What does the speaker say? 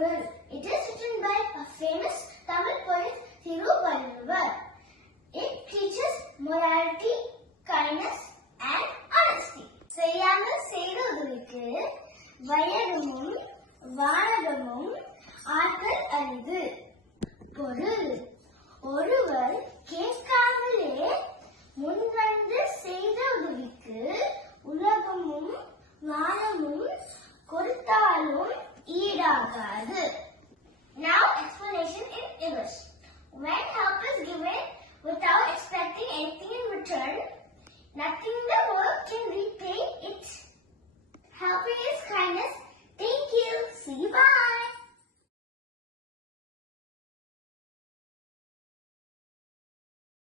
Kural. It is written by a famous Tamil poet Thiruvalluvar. It teaches morality, kindness and honesty. செய்யாமல் செய்தவர்களுக்கு வையகமும் வானகமும் ஆற்றல் அரிது. பொருள்: ஒருவர் கேட்காமலே முன்வந்து செய்த உதவிக்கு உலகமும் வானமும் கொடுத்தாலும் ஈடாகாது. Now explanation in English. When help is given without expecting anything in return, nothing in the world can repay it. Helping is kindness. Thank you. See you. Bye.